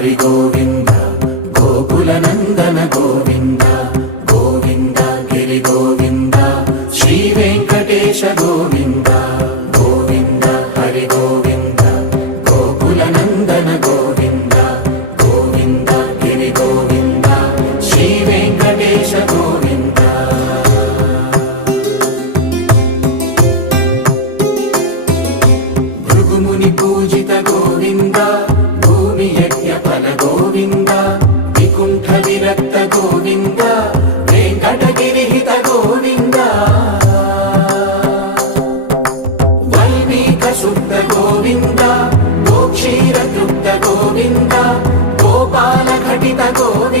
హరి గోవింద గోకుల నందన గోవింద గోవింద గిరి గోవింద శ్రీ వెంకటేశ గోవింద గోవింద హరి గోవింద గోకుల నందన గోవింద గోవింద గిరి గోవింద శ్రీ వెంకటేశ గోవింద భృగుముని పూజిత గోవింద భూమి యజ్ఞ ఫల గోవింద వికుంఠ విరక్త గోవింద వెంకటగిరిహిత గోవింద వల్మీక శుద్ధ గోవింద గోక్షీర తృప్త గోవింద గోపాల ఘటిత గోవింద